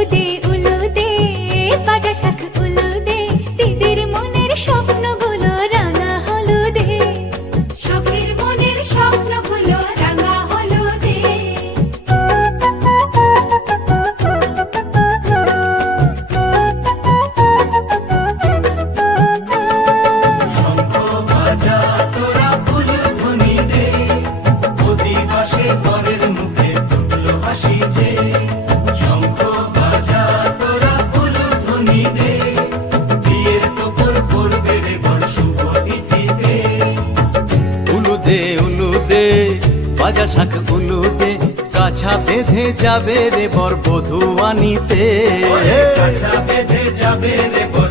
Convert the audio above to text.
উলু দে বাজা শাখ উলু দে দিদির মনের স্বপ্নগুলো রাঙা হলুদে সখীর মনের স্বপ্নগুলো রাঙা হলুদে শঙ্খ বাজা তোরা উলুধ্বনি দে অধিবাসে ঘরের মুখে ফুটলো হাসিছে শঙ্খ বাজা তোরা উলুধ্বনি দে বিয়ের তোপর পড়বে রে বর শুভ তিথিতে উলু দে বাজা শাখ উলু দে কাছা বেঁধে যাবে রে বর বধূ আনিতে কাছা বেঁধে যাবে রে বর